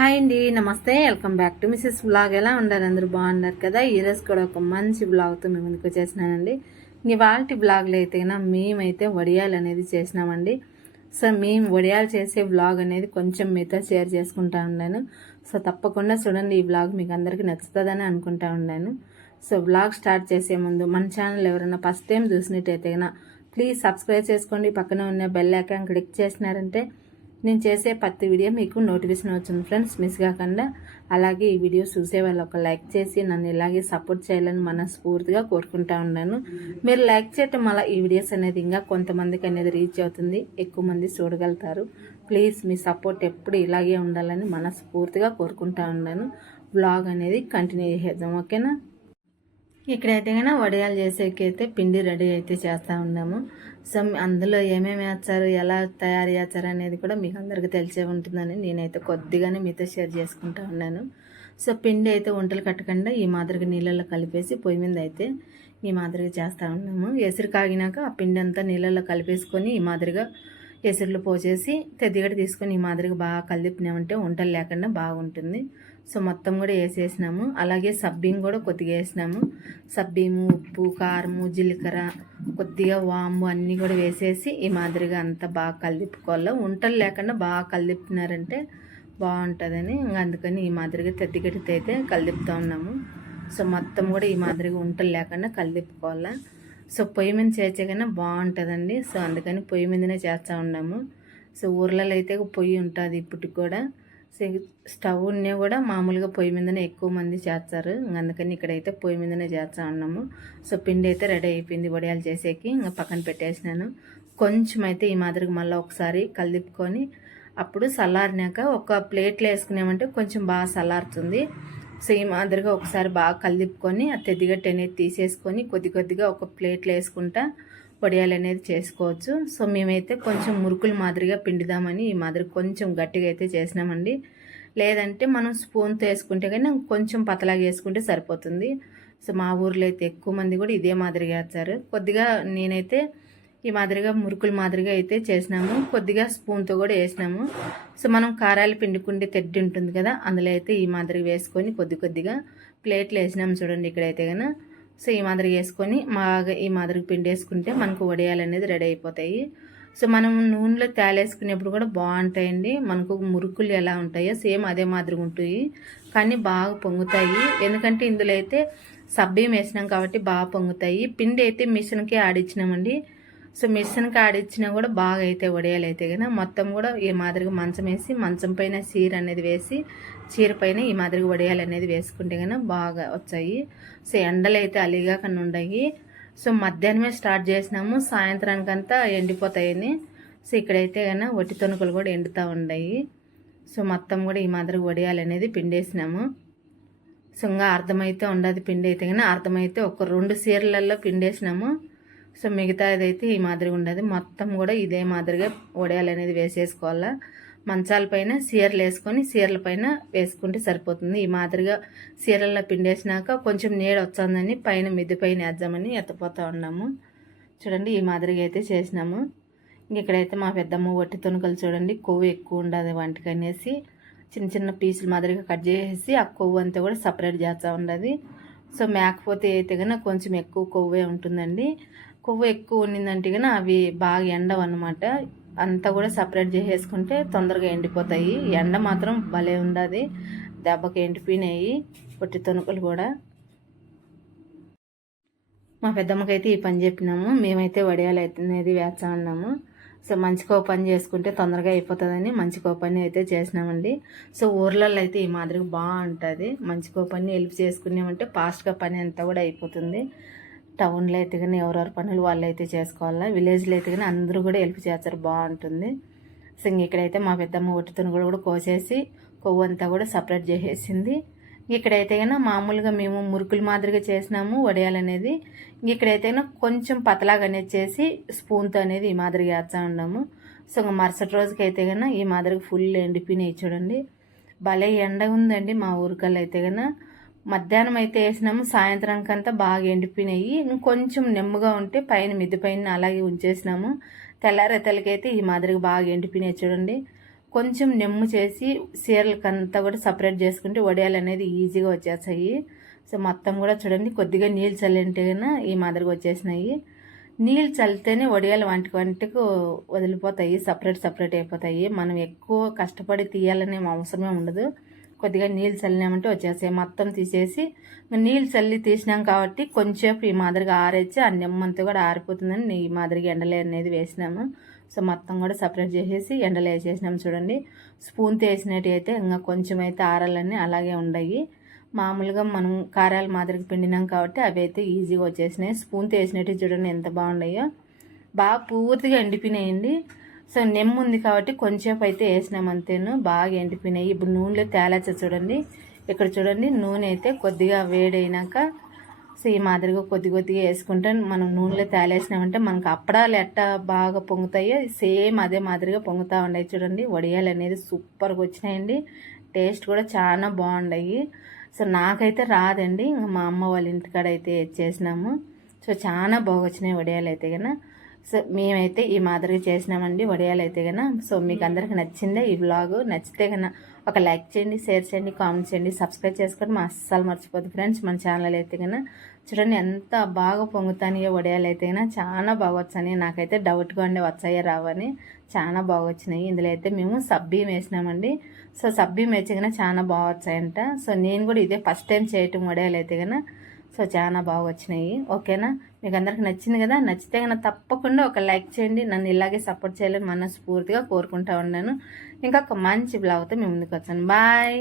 Hi అండి నమస్తే. Welcome back to Mrs blog ఎలా ఉండాలి అందరూ బాగున్నారు కదా? ఈరోజు కూడా ఒక మంచి బ్లాగ్తో మేము ముందుకు వచ్చేసినానండి ఇవాళ బ్లాగ్లో అయితేనా మేమైతే వడియాలు అనేది చేసినామండి. సో మేము వడియాలు చేసే బ్లాగ్ అనేది కొంచెం మీతో షేర్ చేసుకుంటా ఉన్నాను. సో తప్పకుండా చూడండి ఈ బ్లాగ్ మీకు అందరికీ నచ్చుతుందని అనుకుంటా ఉన్నాను. సో బ్లాగ్ స్టార్ట్ చేసే ముందు మన ఛానల్ ఎవరైనా ఫస్ట్ టైం చూసినట్టయితే ప్లీజ్ సబ్స్క్రైబ్ చేసుకోండి. పక్కన ఉన్న బెల్ ఐకాన్ క్లిక్ చేసినారంటే నేను చేసే ప్రతి వీడియో మీకు నోటిఫికేషన్ వచ్చింది ఫ్రెండ్స్ మిస్ కాకుండా. అలాగే ఈ వీడియో చూసే వాళ్ళు ఒక లైక్ చేసి నన్ను ఇలాగే సపోర్ట్ చేయాలని మనస్ఫూర్తిగా కోరుకుంటా ఉన్నాను. మీరు లైక్ చేయటం వల్ల ఈ వీడియోస్ అనేది ఇంకా కొంతమందికి అనేది రీచ్ అవుతుంది ఎక్కువ మంది చూడగలుగుతారు. ప్లీజ్ మీ సపోర్ట్ ఎప్పుడు ఇలాగే ఉండాలని మనస్ఫూర్తిగా కోరుకుంటా ఉన్నాను. బ్లాగ్ అనేది కంటిన్యూ చేద్దాం ఓకేనా ఇక్కడైతే కన్నా వడియాలు చేసేకి అయితే పిండి రెడీ అయితే చేస్తూ ఉన్నాము. సో అందులో ఏమేమి వేస్తారు ఎలా తయారు చేస్తారు అనేది కూడా మీకు అందరికీ తెలిసే ఉంటుందని నేనైతే కొద్దిగానే మీతో షేర్ చేసుకుంటా ఉన్నాను. సో పిండి అయితే వంటలు కట్టకుండా ఈ మాదిరిగా నీళ్ళల్లో కలిపేసి పొయ్యి మీద అయితే ఈ మాదిరిగా చేస్తూ ఉన్నాము. ఎసురు కాగినాక ఆ పిండి అంతా నీళ్ళల్లో కలిపేసుకొని ఈ మాదిరిగా ఎసురులు పోసేసి తెద్దిగడ తీసుకొని ఈ మాదిరిగా బాగా కలిపినామంటే వంటలు లేకుండా బాగుంటుంది. సో మొత్తం కూడా వేసేసినాము. అలాగే సబ్బీం కూడా కొద్దిగా వేసినాము. సబ్బీము ఉప్పు కారము జీలకర్ర కొద్దిగా వాము అన్నీ కూడా వేసేసి ఈ మాదిరిగా అంతా బాగా కలిదిప్పుకోవాలి. వంటలు లేకుండా బాగా కలిదిప్పినారంటే బాగుంటుందని ఇంకా అందుకని ఈ మాదిరిగా తెద్దిగడితో అయితే కలిపుతూ ఉన్నాము. సో మొత్తం కూడా ఈ మాదిరిగా వంటలు లేకుండా కలిపుకోవాలా సో పొయ్యి మీద చేసే కన్నా బాగుంటుందండి. సో అందుకని పొయ్యి మీదనే చేస్తూ ఉన్నాము. సో ఊర్లలో అయితే పొయ్యి ఉంటుంది ఇప్పటికి కూడా. స్టవ్ కూడా మామూలుగా పొయ్యి మీదనే ఎక్కువ మంది చేస్తారు. అందుకని ఇక్కడైతే పొయ్యి మీదనే చేస్తా ఉన్నాము. సో పిండి అయితే రెడీ అయిపోయింది వడియాలు చేసేకి. ఇంకా పక్కన పెట్టేసినాను. కొంచెం అయితే ఈ మాదిరిగా మళ్ళీ ఒకసారి కలిపుకొని అప్పుడు చల్లారినాక ఒక ప్లేట్లో వేసుకున్నామంటే కొంచెం బాగా చల్లారుతుంది సో ఈ మాదిరిగా ఒకసారి బాగా కలిపుకొని ఆ తెద్దిగట్టు అనేది తీసేసుకొని కొద్ది కొద్దిగా ఒక ప్లేట్లో వేసుకుంటా వడియాలు అనేది చేసుకోవచ్చు. సో మేమైతే కొంచెం మురుకులు మాదిరిగా పిండుదామని ఈ మాదిరి కొంచెం గట్టిగా అయితే చేసినామండి. లేదంటే మనం స్పూన్తో వేసుకుంటే కానీ కొంచెం పతలాగా వేసుకుంటే సరిపోతుంది. సో మా ఊర్లో అయితే ఎక్కువ మంది కూడా ఇదే మాదిరిగా వేస్తారు. కొద్దిగా నేనైతే ఈ మాదిరిగా మురుకుల మాదిరిగా అయితే చేసినాము. కొద్దిగా స్పూన్తో కూడా వేసినాము. సో మనం కారాలు పిండుకుంటే తెడ్డి ఉంటుంది కదా అందులో అయితే ఈ మాదిరిగా వేసుకొని కొద్ది కొద్దిగా ప్లేట్లు వేసినాము చూడండి ఇక్కడైతే కనుక సో ఈ మాదిరి వేసుకొని బాగా ఈ మాదిరి పిండి వేసుకుంటే మనకు వడియాలు అనేది రెడీ అయిపోతాయి. సో మనం నూనెలో తేలేసుకునేప్పుడు కూడా బాగుంటాయండి. మనకు మురుకులు ఎలా ఉంటాయో సేమ్ అదే మాదిరిగా ఉంటాయి కానీ బాగా పొంగుతాయి. ఎందుకంటే ఇందులో అయితే సబ్బియం వేసినాం కాబట్టి బాగా పొంగుతాయి. పిండి అయితే మిషన్కి ఆడిచ్చినామండి. సో మిషన్కి ఆడిచ్చినా కూడా బాగా అయితే వడియాలు అయితే కదా మొత్తం కూడా ఈ మాదిరిగా మంచం వేసి మంచం పైన చీర అనేది వేసి చీర పైన ఈ మాదిరిగా వడియాలు అనేది వేసుకుంటే కన్నా బాగా వచ్చాయి. సో ఎండలు అయితే అలిగాకుండా కన్నా ఉన్నాయి సో మధ్యాహ్నమే స్టార్ట్ చేసినాము సాయంత్రానికంతా ఎండిపోతాయని. సో ఇక్కడైతే కన్నా వట్టి తొనుకలు కూడా ఎండుతూ ఉన్నాయి సో మొత్తం కూడా ఈ మాదిరిగా వడియాలు అనేది పిండేసినాము. సో ఇంకా అర్థమైతే ఉండదు పిండి అయితే కానీ అర్థమైతే ఒక రెండు సీరలలో పిండేసినాము. సో మిగతా అయితే ఈ మాదిరిగా ఉండదు. మొత్తం కూడా ఇదే మాదిరిగా వడియాలు అనేది వేసేసుకోవాలా. మంచాల పైన సీరలు వేసుకొని సీరల పైన వేసుకుంటే సరిపోతుంది. ఈ మాదిరిగా సీరల్లో పిండేసినాక కొంచెం నీడ వచ్చిందని పైన మిద్ది పైన వేద్దామని ఎత్తపోతూ ఉన్నాము. చూడండి ఈ మాదిరిగా అయితే చేసినాము. ఇక్కడైతే మా పెద్దమ్మ వట్టి తునుకలు చూడండి కొవ్వు ఎక్కువ ఉండదు వంటికి అనేసి చిన్న చిన్న పీసులు మాదిరిగా కట్ చేసేసి ఆ కొవ్వు అంతా కూడా సపరేట్ చేస్తూ ఉండదు. సో మేకపోతే అయితే కనుక కొంచెం ఎక్కువ కొవ్వే ఉంటుందండి. కొవ్వు ఎక్కువ ఉన్నిందంటే కానీ అవి బాగా ఎండవు అనమాట అంతా కూడా సపరేట్ చేసేసుకుంటే తొందరగా ఎండిపోతాయి. ఎండ మాత్రం భలే ఉండదు. దెబ్బకి ఎండిపోయినాయి పొట్టి తొనుకలు కూడా. మా పెద్దమ్మకైతే ఈ పని చెప్పినాము. మేమైతే వడియాలు అనేది వేస్తామన్నాము సో సో మంచికో పని చేసుకుంటే తొందరగా అయిపోతుందని మంచికో పని అయితే చేసినామండి. సో ఊర్లలో అయితే ఈ మాదిరిగా బాగుంటుంది. మంచికో పని హెల్ప్ చేసుకున్నామంటే ఫాస్ట్గా పని అంతా కూడా అయిపోతుంది. టౌన్లో అయితే కానీ ఎవరెవరి పనులు వాళ్ళు అయితే చేసుకోవాలా విలేజ్లో అయితే కానీ అందరూ కూడా హెల్ప్ చేస్తారు బాగుంటుంది. సో ఇక్కడైతే మా పెద్దమ్మ ఒట్టుతును కూడా కూడా కోసేసి కొవ్వు అంతా కూడా సపరేట్ చేసేసింది. ఇక్కడైతే కన్నా మామూలుగా మేము మురుకులు మాదిరిగా చేసినాము వడియాలు అనేది. ఇక్కడైతే కొంచెం పతలాగా అనేది చేసి స్పూన్తో అనేది ఈ మాదిరిగా వేస్తూ ఉన్నాము. సో మరుసటి రోజుకి అయితే కన్నా ఈ మాదిరిగా ఫుల్ ఎండిపోయినాయి చూడండి. భలే ఎండ ఉందండి మా ఊరికల్లో అయితే కన్నా. మధ్యాహ్నం అయితే వేసినాము సాయంత్రానికంతా బాగా ఎండిపోయినాయి. కొంచెం నెమ్మగా ఉంటే పైన మిద్ది పైన అలాగే ఉంచేసినాము. తెల్లారెతలకైతే ఈ మాదిరిగా బాగా ఎండిపోయినాయి చూడండి. కొంచెం నెమ్ము చేసి సీరలకంతా కూడా సపరేట్ చేసుకుంటే వడియాలు అనేది ఈజీగా వచ్చేస్తాయి. సో మొత్తం కూడా చూడండి కొద్దిగా నీళ్ళు చల్లింటే ఈ మాదిరిగా వచ్చేసినాయి. నీళ్ళు చల్లితేనే వడియాలు వంటికి వంటకు వదిలిపోతాయి సపరేట్ సపరేట్ అయిపోతాయి. మనం ఎక్కువ కష్టపడి తీయాలనే అవసరమే ఉండదు. కొద్దిగా నీళ్ళు చల్లినామంటే వచ్చేస్తాయి. మొత్తం తీసేసి నీళ్ళు చల్లి తీసినాం కాబట్టి కొంచెంసేపు ఈ మాదిరిగా ఆరేసి ఆ నిమ్మంతా కూడా ఆరిపోతుందని ఈ మాదిరిగా ఎండలే అనేది వేసినాము. సో మొత్తం కూడా సపరేట్ చేసేసి ఎండలో వేసేసినాము చూడండి. స్పూన్ వేసినట్టు అయితే ఇంకా కొంచెం అయితే ఆరాలన్నీ అలాగే ఉండయి. మామూలుగా మనం కారాలు మాదిరిగా పిండినాం కాబట్టి అవి అయితే ఈజీగా వచ్చేసినాయి. స్పూన్ వేసినట్టు చూడండి ఎంత బాగున్నాయో బాగా పూర్తిగా ఎండిపోయినాయండి. సో నెమ్ము ఉంది కాబట్టి కొంచెంసేపు అయితే వేసినాం అంతేను. బాగా ఎండిపోయినాయి. ఇప్పుడు నూనెలో తేలాచ చూడండి. ఇక్కడ చూడండి నూనె అయితే కొద్దిగా వేడైనాక సో ఈ మాదిరిగా కొద్ది కొద్దిగా వేసుకుంటే మనం నూనెలో తేలేసినామంటే మనకు అప్పడాలు ఎట్ట బాగా పొంగుతాయో సేమ్ అదే మాదిరిగా పొంగుతూ ఉన్నాయి చూడండి. వడియాలు అనేది సూపర్గా వచ్చినాయండి. టేస్ట్ కూడా చాలా బాగున్నాయి. సో నాకైతే రాదండి. ఇంకా మా అమ్మ వాళ్ళ ఇంటికాడ అయితే చేసినాము. సో చాలా బాగా వచ్చినాయి వడియాలు అయితే కన్నా సో మేమైతే ఈ మాదిరిగా చేసినామండి. వడియాలు అయితే కన సో మీకు అందరికి నచ్చిందే ఈ బ్లాగ్ నచ్చితే కన్నా ఒక లైక్ చేయండి షేర్ చేయండి కామెంట్ చేయండి సబ్స్క్రైబ్ చేసుకోండి మా అస్సలు మర్చిపోద్దు ఫ్రెండ్స్. మన ఛానల్ అయితే కన చూడండి ఎంత బాగా పొంగుతానియో వడియాలు అయితే కన చాలా బాగా వచ్చాయి. నాకైతే డౌట్గా ఉండే వచ్చాయో రావని చాలా బాగా వచ్చినాయి. ఇందులో అయితే మేము సబ్బీం వేసినామండి సో సబ్బీం వేసి కన్నా చాలా బాగా వచ్చాయంట. సో నేను కూడా ఇదే ఫస్ట్ టైం చేయటం వడియాలు అయితే కన సో చాలా బాగా వచ్చినాయి. ఓకేనా? మీకు అందరికి నచ్చింది కదా నచ్చితే కనుక తప్పకుండా ఒక లైక్ చేయండి. నన్ను ఇలాగే సపోర్ట్ చేయాలని మనస్ఫూర్తిగా కోరుకుంటా ఉన్నాను. ఇంకా ఒక మంచి బ్లాగ్తో మేము ముందుకు వచ్చాను. బాయ్